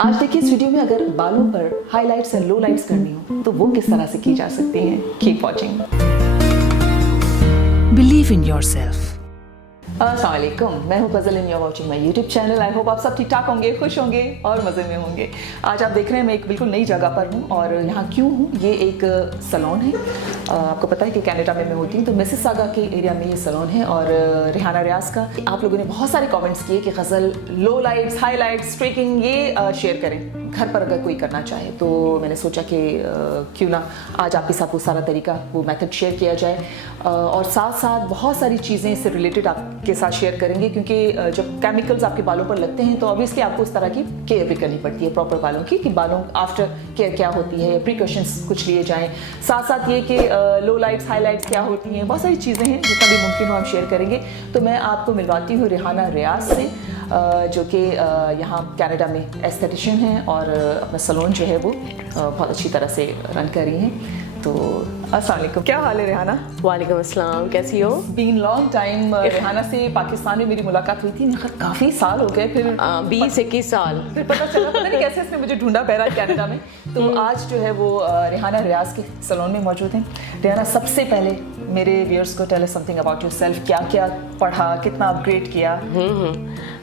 आज देखिए इस वीडियो में अगर बालों पर हाइलाइट्स एंड लो लाइट्स करनी हो तो वो किस तरह से की जा सकती हैं। Keep watching. Believe in yourself. अस्सलाम वालेकुम, मैं हूँ Fazal and you are watching my YouTube channel. I hope आप सब ठीक ठाक होंगे, खुश होंगे और मज़े में होंगे। आज आप देख रहे हैं मैं एक बिल्कुल नई जगह पर हूँ और यहाँ क्यों हूँ, ये एक सैलून है। आपको पता है कि कनाडा में मैं होती हूँ, तो मिसिसागा के एरिया में ये सैलून है और रिहाना रियाज का। आप लोगों ने बहुत सारे कमेंट्स किए कि गज़ल लो लाइट्स, हाई लाइट्स, स्ट्रेकिंग ये शेयर करें घर पर अगर कोई करना चाहे। तो मैंने सोचा कि क्यों ना आज आपके साथ वो सारा तरीका, वो मेथड शेयर किया जाए और साथ साथ बहुत सारी चीज़ें इससे रिलेटेड आपके साथ शेयर करेंगे, क्योंकि जब केमिकल्स आपके बालों पर लगते हैं तो ऑब्वियसली आपको उस तरह की केयर भी करनी पड़ती है प्रॉपर बालों की, कि बालों आफ्टर केयर क्या होती है, प्रिकॉशंस कुछ लिए जाएँ। साथ साथ ये कि लो लाइट्स, हाई लाइट्स क्या होती हैं, बहुत सारी चीज़ें हैं, जितना भी मुमकिन हो हम शेयर करेंगे। तो मैं आपको मिलवाती हूँ रिहाना रियाज से, जो कि यहाँ कनाडा में एस्थेटिशियन हैं और अपना सैलून जो है वो बहुत अच्छी तरह से रन कर रही हैं। तो अस्सलाम वालेकुम, क्या हाल है रिहाना? वालेकुम अस्सलाम, कैसी हो? Been long time. रिहाना से पाकिस्तान में मेरी मुलाकात हुई थी, काफ़ी साल हो गए, फिर 20-21 साल फिर पता चला, पता नहीं कैसे इसने मुझे ढूंढा बहरा कनाडा में। तो आज जो है वो रिहाना रियाज के सैलून में मौजूद हैं। रिहाना, सबसे पहले मेरे व्यूअर्स को tell us something about yourself. क्या क्या पढ़ा, कितना अपग्रेड किया?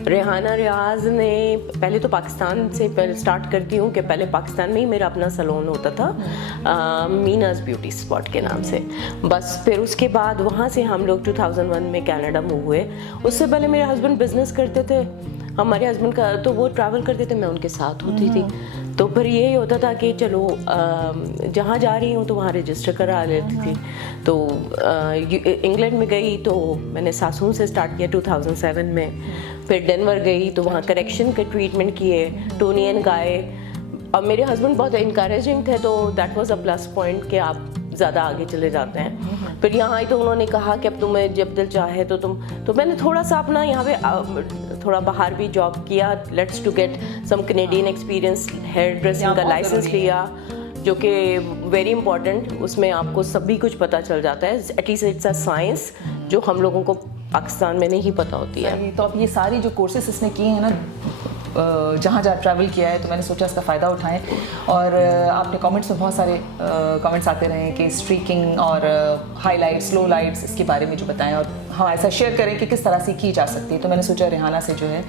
रिहाना रियाज ने पहले तो पाकिस्तान से पहले स्टार्ट करती हूँ कि पहले पाकिस्तान में ही मेरा अपना सैलून होता था, मीनाज ब्यूटी स्पॉट के नाम से। बस फिर उसके बाद वहाँ से हम लोग 2001 में कनाडा मूव हुए। उससे पहले मेरे हस्बैंड बिजनेस करते थे, हमारे हस्बैंड का, तो वो ट्रैवल करते थे, मैं उनके साथ होती थी। तो फिर यही होता था कि चलो जहाँ जा रही हूँ तो वहाँ रजिस्टर करा लेती थी। तो इंग्लैंड में गई तो मैंने सासून से स्टार्ट किया 2007 में। फिर डेनवर गई तो वहाँ करेक्शन के ट्रीटमेंट किए, टोनी एंड गाय। और मेरे हस्बैंड बहुत इनकरेजिंग थे, तो that was a plus point कि आप ज़्यादा आगे चले जाते हैं। फिर यहाँ आई तो उन्होंने कहा कि अब तुम्हें जब दिल चाहे तो तुम, तो मैंने थोड़ा सा अपना यहाँ पे थोड़ा बाहर भी जॉब किया, let's to get some Canadian experience. Hair dressing का लाइसेंस लिया, जो कि वेरी इंपॉर्टेंट, उसमें आपको सभी कुछ पता चल जाता है। एटलीस्ट इट्स अ साइंस जो हम लोगों को पाकिस्तान में नहीं पता होती है। तो अब ये सारी जो कोर्सेस इसने किए हैं ना, जहाँ जहाँ ट्रैवल किया है, तो मैंने सोचा इसका फ़ायदा उठाएं। और आपने कमेंट्स में बहुत सारे कमेंट्स आते रहे कि स्ट्रीकिंग और हाइलाइट्स, लो लाइट्स, इसके बारे में जो बताएं और हम ऐसा शेयर करें कि किस तरह से की जा सकती है। तो मैंने सोचा रिहाना से जो है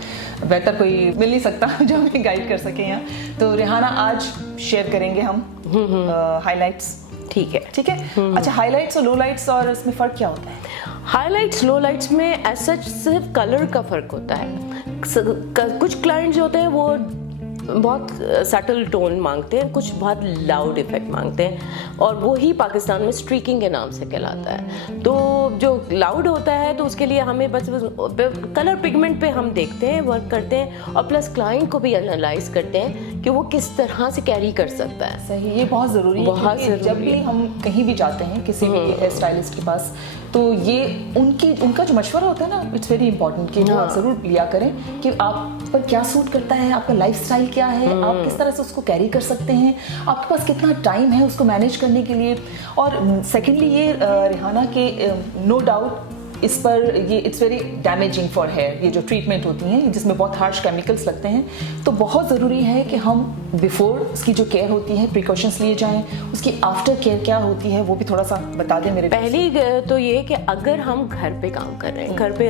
बेहतर कोई मिल नहीं सकता जो हमें गाइड कर सके यहाँ। तो रिहाना, आज शेयर करेंगे हम हाइलाइट्स। ठीक है, ठीक है। अच्छा, हाइलाइट्स और लो लाइट्स और इसमें फ़र्क क्या होता है? हाइलाइट्स, लो लाइट्स में ऐसा सिर्फ कलर का फ़र्क होता है। कुछ क्लाइंट्स होते हैं वो बहुत सटल टोन मांगते हैं, कुछ बहुत लाउड इफेक्ट मांगते हैं, और वो ही पाकिस्तान में स्ट्रीकिंग के नाम से कहलाता है। तो जो लाउड होता है तो उसके लिए हमें बस कलर पिगमेंट पे हम देखते हैं, वर्क करते हैं, और प्लस क्लाइंट को भी एनालाइज करते हैं कि वो किस तरह से कैरी कर सकता है। सही, ये बहुत ज़रूरी है, बहुत ज़रूरी। जब भी हम कहीं भी जाते हैं किसी भी हेयर स्टाइलिस्ट के पास, तो ये उनका जो मशवरा होता है ना, इट्स वेरी इंपॉर्टेंट कि वो आप ज़रूर लिया करें कि आप पर क्या सूट करता है, आपका लाइफस्टाइल क्या है, आप किस तरह से उसको कैरी कर सकते हैं, आपके पास कितना टाइम है उसको मैनेज करने के लिए। और सेकेंडली ये रिहाना के नो डाउट इस पर ये it's very damaging for hair, ये जो ट्रीटमेंट होती हैं जिसमें बहुत हार्श केमिकल्स लगते हैं, तो बहुत ज़रूरी है कि हम बिफोर उसकी जो केयर होती है प्रिकॉशंस लिए जाएं, उसकी आफ्टर केयर क्या होती है वो भी थोड़ा सा बता दें मेरे। पहली तो ये कि अगर हम घर पे काम कर रहे हैं, घर पे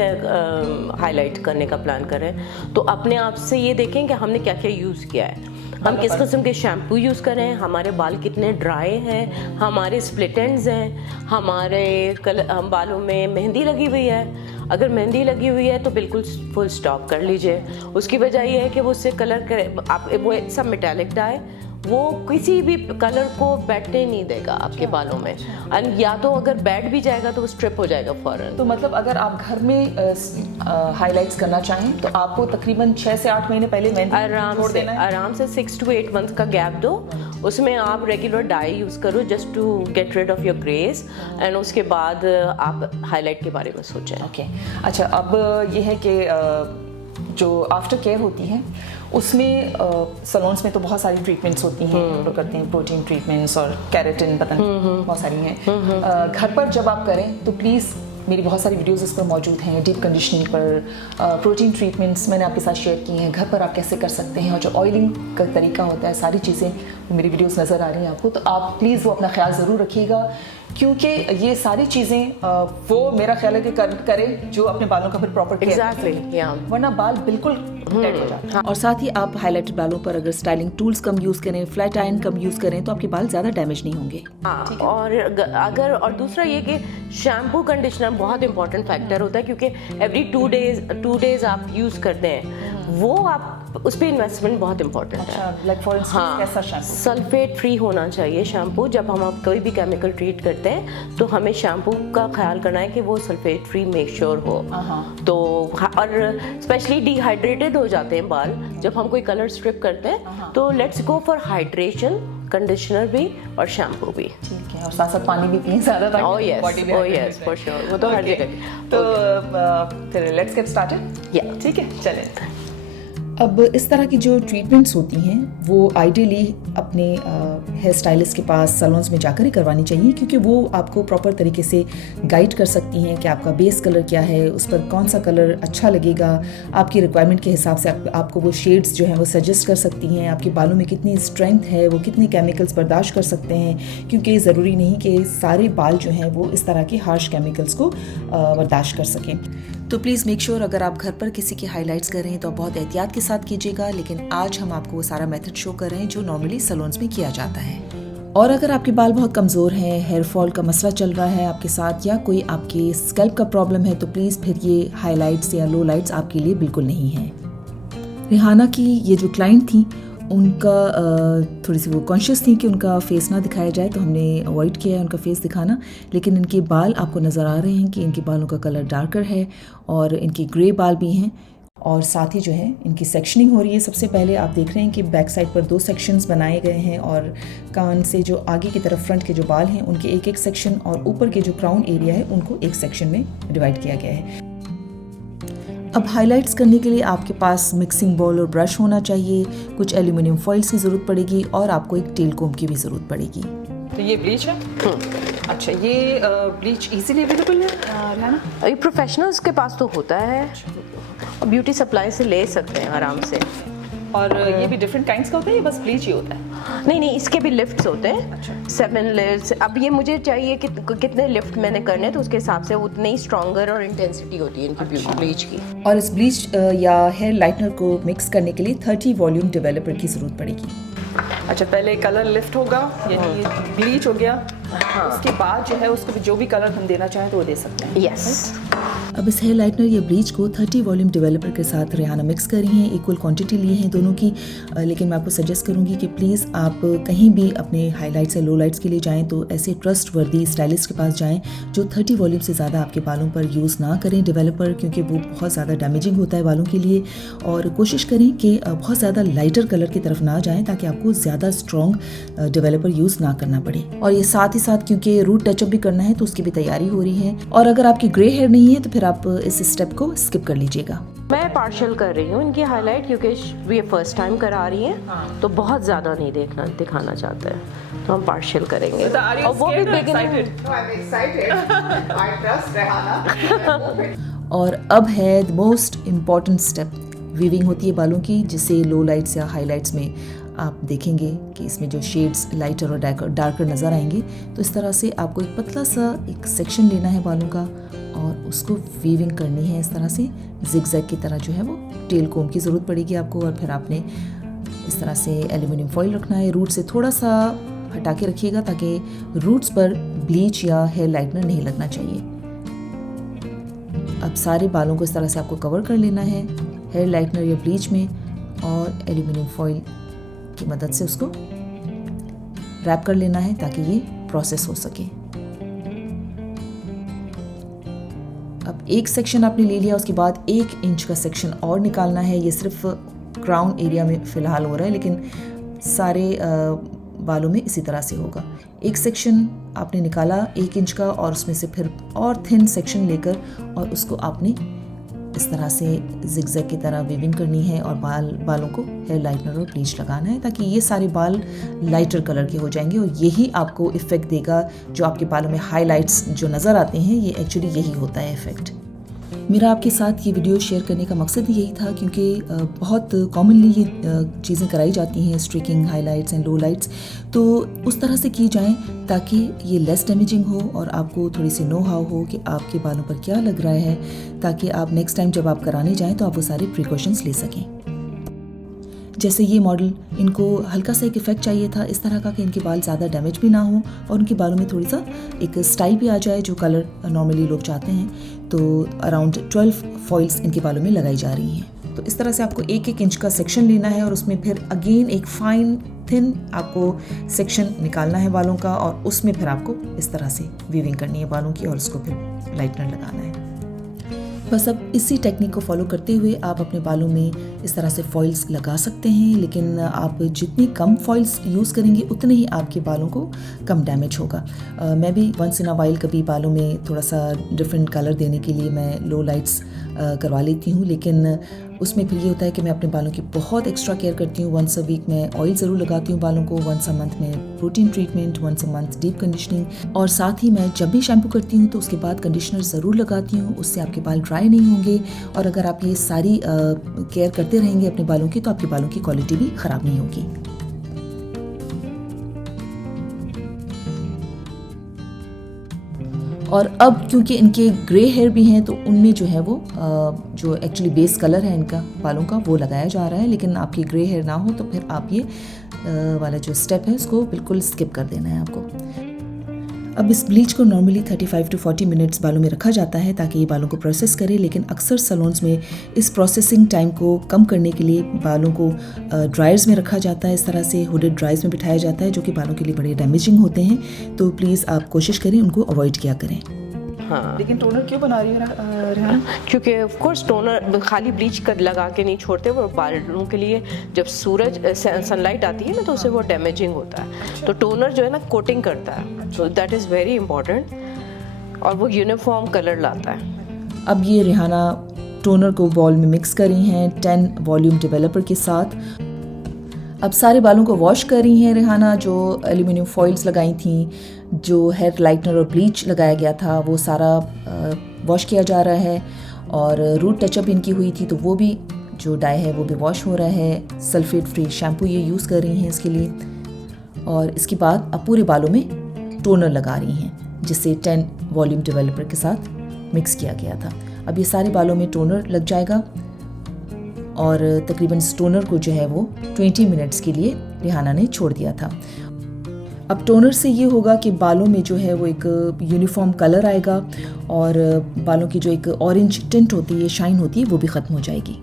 हाईलाइट करने का प्लान कर रहे हैं, तो अपने आप से ये देखें कि हमने क्या क्या यूज़ किया है, हम किस किस्म के शैम्पू यूज़ करें, हमारे बाल कितने ड्राई हैं, हमारे स्प्लिट एंड्स हैं, हमारे हम बालों में मेहंदी लगी हुई है। अगर मेहंदी लगी हुई है तो बिल्कुल फुल स्टॉप कर लीजिए। उसकी वजह यह है कि वो उससे कलर आप वो सब मेटालिक डाई, वो किसी भी कलर को बैठने नहीं देगा आपके बालों में, एंड या तो अगर बैठ भी जाएगा तो वो स्ट्रिप हो जाएगा फ़ौरन। तो मतलब अगर आप घर में हाइलाइट्स करना चाहें तो आपको तकरीबन 6 से 8 महीने पहले मेहंदी आराम से 6 to 8 मंथ का गैप दो। उसमें आप रेगुलर डाई यूज़ करो just to get rid of your greys, and उसके बाद आप हाईलाइट के बारे में सोचें। ओके, अच्छा, अब ये है कि जो आफ्टर केयर होती है उसमें सैलून्स में तो बहुत सारी ट्रीटमेंट्स होती हैं, तो करते हैं प्रोटीन ट्रीटमेंट्स और कैरेटिन, पता नहीं बहुत सारी हैं। घर पर जब आप करें तो प्लीज़ मेरी बहुत सारी वीडियोस इस पर मौजूद हैं, डीप कंडीशनिंग पर, प्रोटीन ट्रीटमेंट्स मैंने आपके साथ शेयर की हैं, घर पर आप कैसे कर सकते हैं, और जो ऑयलिंग का तरीका होता है, सारी चीज़ें वो मेरी वीडियोस नज़र आ रही हैं आपको। तो आप प्लीज़ वो अपना ख्याल ज़रूर रखिएगा, क्योंकि ये सारी चीज़ें वो मेरा ख्याल है कि करे जो अपने बालों का फिर प्रॉपर केयर, वरना बाल बिल्कुल डेड हो जाते हैं। और साथ ही आप हाईलाइटेड बालों पर अगर स्टाइलिंग टूल्स कम यूज़ करें, फ्लैट आयरन कम यूज़ करें, तो आपके बाल ज़्यादा डैमेज नहीं होंगे। और दूसरा ये कि शैम्पू कंडीशनर बहुत इंपॉर्टेंट फैक्टर होता है, क्योंकि एवरी 2 डेज आप यूज़ करते हैं, वो आप उस पर इन्वेस्टमेंट बहुत इंपॉर्टेंट है। लाइक फॉर इंस्टेंस कैसा शैम्पू? सल्फेट फ्री होना चाहिए शैम्पू। जब हम आप कोई भी केमिकल ट्रीट करते हैं तो हमें शैम्पू का ख्याल करना है कि वो सल्फेट फ्री मेक श्योर हो। तो और स्पेशली डिहाइड्रेटेड हो जाते हैं बाल जब हम कोई कलर स्ट्रिप करते हैं, तो let's go for hydration, conditioner भी और शैम्पू भी। ठीक है, और साथ साथ पानी भी पिए ज़्यादा, ताकि बॉडी भी यस फॉर श्योर, वो तो हर जगह। तो फिर लेट्स गेट स्टार्टेड। या ठीक है, चलें। अब इस तरह की जो ट्रीटमेंट्स होती हैं वो आइडियली अपने हेयर स्टाइलिस्ट के पास सैलून्स में जाकर ही करवानी चाहिए, क्योंकि वो आपको प्रॉपर तरीके से गाइड कर सकती हैं कि आपका बेस कलर क्या है, उस पर कौन सा कलर अच्छा लगेगा, आपकी रिक्वायरमेंट के हिसाब से आपको वो शेड्स जो हैं वो सजेस्ट कर सकती हैं, आपके बालों में कितनी स्ट्रेंथ है, वो कितने केमिकल्स बर्दाश्त कर सकते हैं, क्योंकि ज़रूरी नहीं कि सारे बाल जो हैं वो इस तरह के हार्श केमिकल्स को बर्दाश्त कर सकें। तो प्लीज़ मेक श्योर अगर आप घर पर किसी के हाइलाइट्स कर रहे हैं तो आप बहुत एहतियात के साथ कीजिएगा, लेकिन आज हम आपको वो सारा मेथड शो कर रहे हैं जो नॉर्मली सैलून्स में किया जाता है। और अगर आपके बाल बहुत कमज़ोर हैं, हेयर फॉल का मसला चल रहा है आपके साथ, या कोई आपके स्कैल्प का प्रॉब्लम है, तो प्लीज़ फिर ये हाइलाइट्स या लो लाइट्स आपके लिए बिल्कुल नहीं है। रिहाना की ये जो क्लाइंट थी उनका थोड़ी सी वो कॉन्शियस थी कि उनका फेस ना दिखाया जाए, तो हमने अवॉइड किया है उनका फेस दिखाना, लेकिन इनके बाल आपको नज़र आ रहे हैं कि इनके बालों का कलर डार्कर है और इनके ग्रे बाल भी हैं, और साथ ही जो है इनकी सेक्शनिंग हो रही है। सबसे पहले आप देख रहे हैं कि बैक साइड पर 2 सेक्शंस बनाए गए हैं, और कान से जो आगे की तरफ फ्रंट के जो बाल हैं उनके एक सेक्शन, और ऊपर के जो क्राउन एरिया है उनको एक सेक्शन में डिवाइड किया गया है। अब हाइलाइट्स करने के लिए आपके पास मिक्सिंग बॉल और ब्रश होना चाहिए, कुछ एल्यूमिनियम फॉइल्स की ज़रूरत पड़ेगी, और आपको एक टेल कोम की भी ज़रूरत पड़ेगी। तो ये ब्लीच है। अच्छा, ये ब्लीच इजीली अवेलेबल है रिहाना? ये प्रोफेशनल्स के पास तो होता है, और ब्यूटी सप्लाई से ले सकते हैं आराम से। और ये भी डिफरेंट काइंड्स का होता है, ये बस ब्लीच ही होता है? नहीं, इसके भी लिफ्ट्स होते हैं। 7 लेयर्स। अब ये मुझे चाहिए कि कितने लिफ्ट मैंने करने, तो उसके हिसाब से उतनी ही स्ट्रॉन्गर और इंटेंसिटी होती है इनकी ब्यूटी ब्लीच की। और इस ब्लीच या हेयर लाइटनर को मिक्स करने के लिए 30 वॉल्यूम डेवलपर की ज़रूरत पड़ेगी। अच्छा, पहले कलर लिफ्ट होगा, यानी ये ब्लीच हो गया। उसके बाद जो है उसको जो भी कलर हम देना चाहें तो वो दे सकते हैं। यस। अब इस हेयर लाइटनर या ब्लीच को 30 वॉल्यूम डेवलपर के साथ रिहाना मिक्स कर रही हैं, इक्वल क्वांटिटी लिए हैं दोनों की, लेकिन मैं आपको सजेस्ट करूंगी कि प्लीज़ आप कहीं भी अपने हाइलाइट्स या लो लाइट्स के लिए जाएं तो ऐसे ट्रस्ट वर्दी स्टाइलिस्ट के पास जाएं जो 30 वॉल्यूम से ज़्यादा आपके बालों पर यूज़ ना करें डेवलपर, क्योंकि वो बहुत ज़्यादा डैमेजिंग होता है बालों के लिए। और कोशिश करें कि बहुत ज़्यादा लाइटर कलर की तरफ ना जाएँ, ताकि आपको ज़्यादा स्ट्रॉन्ग डेवलपर यूज़ ना करना पड़े। और ये साथ ही साथ क्योंकि रूट टचअप भी करना है तो उसकी भी तैयारी हो रही है। और अगर आपकी ग्रे हेयर नहीं है तो फिर आप इस स्टेप को स्किप कर लीजिएगा। मैं पार्शियल कर रही हूँ इनकी हाईलाइट, क्योंकि ये फर्स्ट टाइम करा रही हैं, तो बहुत ज़्यादा नहीं दिखाना चाहते हैं, तो हम पार्शियल करेंगे। और वो भी और अब है the most important step, weaving होती है बालों की, जिसे लो लाइट्स या हाईलाइट्स में आप देखेंगे कि इसमें जो शेड्स लाइटर और डार्कर नज़र आएंगे। तो इस तरह से आपको एक पतला सा एक सेक्शन लेना है बालों का, और उसको वीविंग करनी है इस तरह से जिगजैग की तरह, जो है वो टेल कोम की ज़रूरत पड़ेगी आपको। और फिर आपने इस तरह से एल्यूमिनियम फॉइल रखना है, रूट से थोड़ा सा हटा के रखिएगा ताकि रूट्स पर ब्लीच या हेयर लाइटनर नहीं लगना चाहिए। अब सारे बालों को इस तरह से आपको कवर कर लेना है हेयर लाइटनर या ब्लीच में, और एल्यूमिनियम फॉइल की मदद से उसको रैप कर लेना है ताकि ये प्रोसेस हो सके। अब एक सेक्शन आपने ले लिया, उसके बाद 1 इंच का सेक्शन और निकालना है। ये सिर्फ क्राउन एरिया में फ़िलहाल हो रहा है, लेकिन सारे बालों में इसी तरह से होगा। एक सेक्शन आपने निकाला 1 इंच का, और उसमें से फिर और थिन सेक्शन लेकर और उसको आपने इस तरह से जिगजैग की तरह वीविंग करनी है और बालों को हेयर लाइटनर और ब्लीच लगाना है ताकि ये सारे बाल लाइटर कलर के हो जाएंगे और यही आपको इफ़ेक्ट देगा। जो आपके बालों में हाइलाइट्स जो नज़र आते हैं ये एक्चुअली यही होता है इफ़ेक्ट। मेरा आपके साथ ये वीडियो शेयर करने का मकसद यही था क्योंकि बहुत कॉमनली ये चीज़ें कराई जाती हैं, striking, highlights and low lights, तो उस तरह से की जाएं ताकि ये लेस डैमेजिंग हो और आपको थोड़ी सी नो हाउ हो कि आपके बालों पर क्या लग रहा है, ताकि आप नेक्स्ट टाइम जब आप कराने जाएं तो आप वो सारे प्रिकॉशंस ले सकें। जैसे ये मॉडल, इनको हल्का सा एक इफ़ेक्ट चाहिए था इस तरह का कि इनके बाल ज़्यादा डैमेज भी ना हो और उनके बालों में थोड़ी सा एक स्टाइल भी आ जाए जो कलर नॉर्मली लोग चाहते हैं। तो अराउंड 12 फॉइल्स इनके बालों में लगाई जा रही हैं। तो इस तरह से आपको 1-1 इंच का सेक्शन लेना है और उसमें फिर अगेन एक फाइन थिन आपको सेक्शन निकालना है बालों का और उसमें फिर आपको इस तरह से वीविंग करनी है बालों की और उसको फिर लाइटनर लगाना है। बस अब इसी टेक्निक को फॉलो करते हुए आप अपने बालों में इस तरह से फॉइल्स लगा सकते हैं, लेकिन आप जितनी कम फॉइल्स यूज़ करेंगे उतने ही आपके बालों को कम डैमेज होगा। मैं भी वंस इन अ वाइल कभी बालों में थोड़ा सा डिफरेंट कलर देने के लिए मैं लो लाइट्स करवा लेती हूँ, लेकिन उसमें फिर ये होता है कि मैं अपने बालों की बहुत एक्स्ट्रा केयर करती हूँ। वंस अ वीक मैं ऑयल ज़रूर लगाती हूँ बालों को, वंस अ मंथ में protein treatment, once a month deep conditioning, और साथ ही मैं जब भी शैम्पू करती हूँ तो उसके बाद कंडीशनर ज़रूर लगाती हूँ। उससे आपके बाल ड्राई नहीं होंगे और अगर आप ये सारी केयर करते रहेंगे अपने बालों की तो आपके बालों की क्वालिटी भी ख़राब नहीं होगी। और अब क्योंकि इनके ग्रे हेयर भी हैं तो उनमें जो है वो जो एक्चुअली बेस कलर है इनका बालों का वो लगाया जा रहा है, लेकिन आपकी ग्रे हेयर ना हो तो फिर आप ये वाला जो स्टेप है उसको बिल्कुल स्किप कर देना है आपको। अब इस ब्लीच को नॉर्मली 35 to 40 मिनट्स बालों में रखा जाता है ताकि ये बालों को प्रोसेस करे, लेकिन अक्सर सैलून्स में इस प्रोसेसिंग टाइम को कम करने के लिए बालों को ड्रायर्स में रखा जाता है। इस तरह से हुडेड ड्रायर्स में बिठाया जाता है जो कि बालों के लिए बड़े डैमेजिंग होते हैं, तो प्लीज़ आप कोशिश करें उनको अवॉइड किया करें। हाँ, लेकिन टोनर क्यों बना रही है रेहाना? क्योंकि ऑफ कोर्स टोनर खाली ब्लीच कर लगा के नहीं छोड़ते, वो बालों के लिए जब सूरज सनलाइट आती है ना तो उससे वो डैमेजिंग होता है। तो टोनर जो है ना कोटिंग करता है, so that is very important और वो यूनिफॉर्म कलर लाता है। अब ये रेहाना टोनर को बॉल में मिक्स कर रही हैं 10 वॉल्यूम डेवलपर के साथ। अब सारे बालों को वॉश कर रही हैं रेहाना। जो एल्यूमिनियम फॉइल्स लगाई थी, जो हेयर लाइटनर और ब्लीच लगाया गया था वो सारा वॉश किया जा रहा है और रूट टचअप इनकी हुई थी तो वो भी जो डाई है वो भी वॉश हो रहा है। सल्फेट फ्री शैम्पू ये यूज़ कर रही हैं इसके लिए, और इसके बाद अब पूरे बालों में टोनर लगा रही हैं जिसे 10 वॉल्यूम डेवलपर के साथ मिक्स किया गया था। अब ये सारे बालों में टोनर लग जाएगा और तकरीबन इस टोनर को जो है वो 20 मिनट्स के लिए रेहाना ने छोड़ दिया था। अब टोनर से ये होगा कि बालों में जो है वो एक यूनिफॉर्म कलर आएगा और बालों की जो एक ऑरेंज टिंट होती है, शाइन होती है, वो भी ख़त्म हो जाएगी।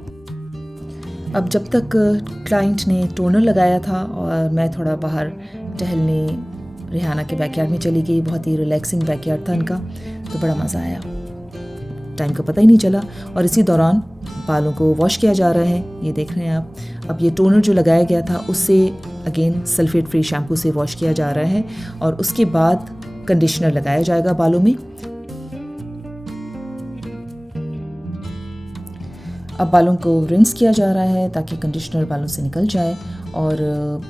अब जब तक क्लाइंट ने टोनर लगाया था और मैं थोड़ा बाहर टहलने रेहाना के बैकयार्ड में चली गई, बहुत ही रिलैक्सिंग बैकयार्ड था इनका, तो बड़ा मज़ा आया, टाइम का पता ही नहीं चला। और इसी दौरान बालों को वॉश किया जा रहा है, ये देख रहे हैं आप। अब ये टोनर जो लगाया गया था उससे अगेन सल्फेट फ्री शैम्पू से वॉश किया जा रहा है और उसके बाद कंडीशनर लगाया जाएगा बालों में। अब बालों को रिंस किया जा रहा है ताकि कंडीशनर बालों से निकल जाए और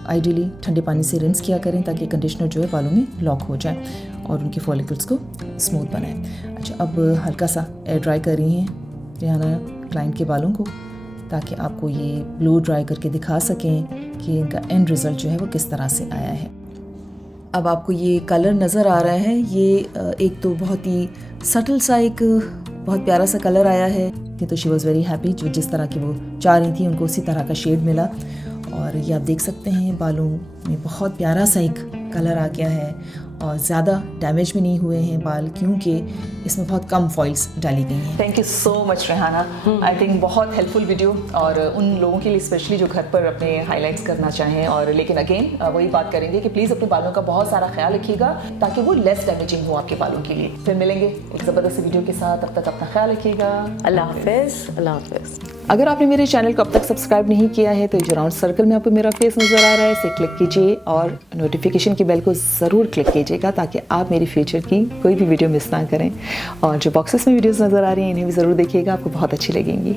आइडियली ठंडे पानी से रिंस किया करें ताकि कंडीशनर जो है बालों में लॉक हो जाए और उनके फॉलिकल्स को स्मूथ बनाए। अच्छा, अब हल्का सा एयर ड्राई कर रही हैं रेहाना क्लाइंट के बालों को ताकि आपको ये ब्लो ड्राई करके दिखा सकें कि इनका एंड रिज़ल्ट जो है वो किस तरह से आया है। अब आपको ये कलर नज़र आ रहा है, ये एक तो बहुत ही सटल सा एक बहुत प्यारा सा कलर आया है। ये तो शी वॉज़ वेरी हैप्पी, जो जिस तरह की वो चाह रही थी उनको उसी तरह का शेड मिला। और ये आप देख सकते हैं बालों में बहुत प्यारा सा एक कलर आ गया है और ज़्यादा डैमेज भी नहीं हुए हैं बाल क्योंकि इसमें बहुत कम फॉइल्स डाली गई हैं। Thank you so much Rehana, I think बहुत हेल्पफुल वीडियो और उन लोगों के लिए स्पेशली जो घर पर अपने हाइलाइट्स करना चाहें। और लेकिन अगेन वही बात करेंगे कि प्लीज़ अपने बालों का बहुत सारा ख्याल रखिएगा ताकि वो लेस डैमेजिंग हो आपके बालों के लिए। फिर मिलेंगे एक ज़बरदस्त वीडियो के साथ, तब तक अपना ख्याल रखिएगा। अल्लाह हाफिज़। अगर आपने मेरे चैनल को अब तक सब्सक्राइब नहीं किया है तो जो राउंड सर्कल में आपको मेरा फेस नज़र आ रहा है इसे क्लिक कीजिए और नोटिफिकेशन की बेल को ज़रूर क्लिक कीजिएगा ताकि आप मेरी फ्यूचर की कोई भी वीडियो मिस ना करें। और जो बॉक्सेस में वीडियोस नज़र आ रही हैं इन्हें भी ज़रूर देखिएगा, आपको बहुत अच्छी लगेंगी।